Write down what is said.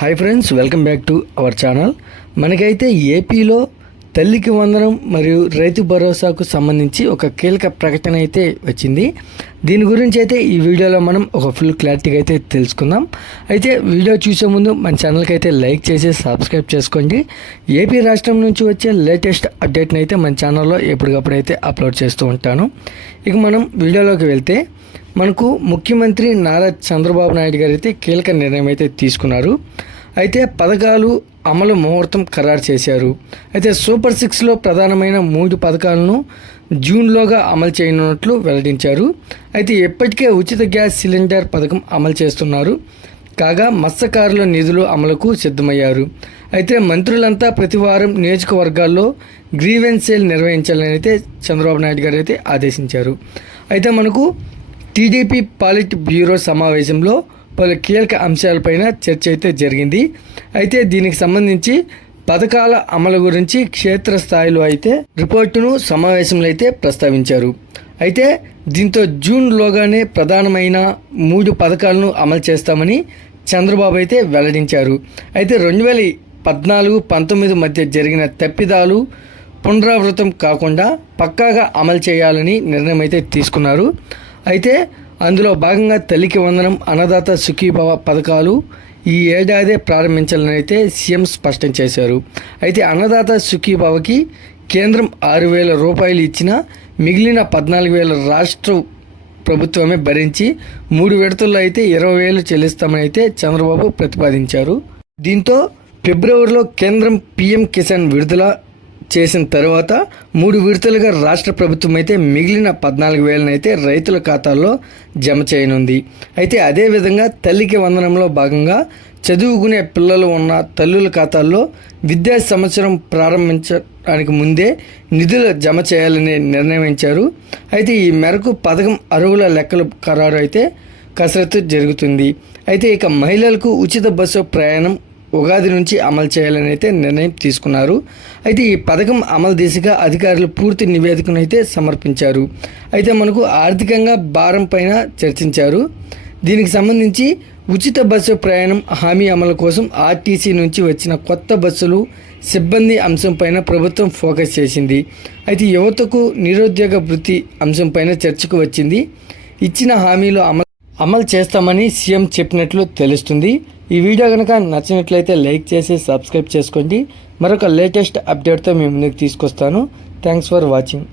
Hi friends, welcome back to our channel. మనకైతే ఏపీలో తల్లికి వందనం మరియు రైతు భరోసాకు సంబంధించి ఒక కీలక ప్రకటన అయితే వచ్చింది. దీని గురించి అయితే ఈ వీడియోలో మనం ఒక ఫుల్ క్లారిటీగా అయితే తెలుసుకుందాం. అయితే వీడియో చూసే ముందు మన ఛానల్కి అయితే లైక్ చేసి సబ్స్క్రైబ్ చేసుకోండి. ఏపీ రాష్ట్రం నుంచి వచ్చే లేటెస్ట్ అప్డేట్ని అయితే మన ఛానల్లో ఎప్పటికప్పుడు అయితే అప్లోడ్ చేస్తూ ఉంటాను. ఇక మనం వీడియోలోకి వెళ్తే మనకు ముఖ్యమంత్రి నారా చంద్రబాబు నాయుడు గారు అయితే కీలక నిర్ణయం అయితే తీసుకున్నారు. అయితే పథకాలు అమలు ముహూర్తం ఖరారు చేశారు. అయితే సూపర్ 6లో ప్రధానమైన 3 పథకాలను జూన్లోగా అమలు చేయనున్నట్లు వెల్లడించారు. అయితే ఇప్పటికే ఉచిత గ్యాస్ సిలిండర్ పథకం అమలు చేస్తున్నారు. కాగా మత్స్యకారుల నిధులు అమలుకు సిద్ధమయ్యారు. అయితే మంత్రులంతా ప్రతివారం నియోజకవర్గాల్లో గ్రీవెన్స్ సేల్ నిర్వహించాలని అయితే చంద్రబాబు నాయుడు గారు అయితే ఆదేశించారు. అయితే మనకు టీడీపీ పాలిట్ బ్యూరో సమావేశంలో పలు కీలక అంశాలపైన చర్చ అయితే జరిగింది. అయితే దీనికి సంబంధించి పథకాల అమలు గురించి క్షేత్రస్థాయిలో అయితే రిపోర్టును సమావేశంలో అయితే ప్రస్తావించారు. అయితే దీంతో జూన్లోగానే ప్రధానమైన 3 పథకాలను అమలు చేస్తామని చంద్రబాబు అయితే వెల్లడించారు. అయితే 2014-19 మధ్య జరిగిన తప్పిదాలు పునరావృతం కాకుండా పక్కాగా అమలు చేయాలని నిర్ణయం అయితే తీసుకున్నారు. అయితే అందులో భాగంగా తల్లికి వందనం, అన్నదాత సుఖీభవ పథకాలు ఈ ఏడాదే ప్రారంభించాలని అయితే సీఎం స్పష్టం చేశారు. అయితే అన్నదాత సుఖీభవకి కేంద్రం 6,000 రూపాయలు ఇచ్చినా మిగిలిన 14,000 రాష్ట్ర ప్రభుత్వమే భరించి 3 విడతల్లో అయితే 20,000 చెల్లిస్తామని అయితే చంద్రబాబు ప్రతిపాదించారు. దీంతో ఫిబ్రవరిలో కేంద్రం పీఎం కిసాన్ విడుదల చేసిన తర్వాత 3 విడతలుగా రాష్ట్ర ప్రభుత్వం అయితే మిగిలిన 14,000 అయితే రైతుల ఖాతాల్లో జమ చేయనుంది. అయితే అదేవిధంగా తల్లికి వందనంలో భాగంగా చదువుకునే పిల్లలు ఉన్న తల్లుల ఖాతాల్లో విద్యా సంవత్సరం ప్రారంభించడానికి ముందే నిధులు జమ చేయాలని నిర్ణయించారు. అయితే ఈ మేరకు పథకం అర్హుల లెక్కల ఖరారు అయితే కసరత్తు జరుగుతుంది. అయితే ఇక మహిళలకు ఉచిత బస్సు ప్రయాణం ఉగాది నుంచి అమలు చేయాలని అయితే నిర్ణయం తీసుకున్నారు. అయితే ఈ పథకం అమలు దిశగా అధికారులు పూర్తి నివేదికను అయితే సమర్పించారు. అయితే మనకు ఆర్థికంగా భారం పైన చర్చించారు. దీనికి సంబంధించి ఉచిత బస్సు ప్రయాణం హామీ అమలు కోసం ఆర్టీసీ నుంచి వచ్చిన కొత్త బస్సులు సిబ్బంది అంశంపైన ప్రభుత్వం ఫోకస్ చేసింది. అయితే యువతకు నిరుద్యోగ వృత్తి అంశంపైన చర్చకు వచ్చింది. ఇచ్చిన హామీలు అమలు చేస్తామని సీఎం చెప్పినట్లు తెలుస్తుంది. ఈ వీడియో కనుక నచ్చినట్లయితే లైక్ చేసి సబ్స్క్రైబ్ చేసుకోండి. మరొక లేటెస్ట్ అప్డేట్తో మీ ముందుకు తీసుకొస్తాను. Thanks for watching.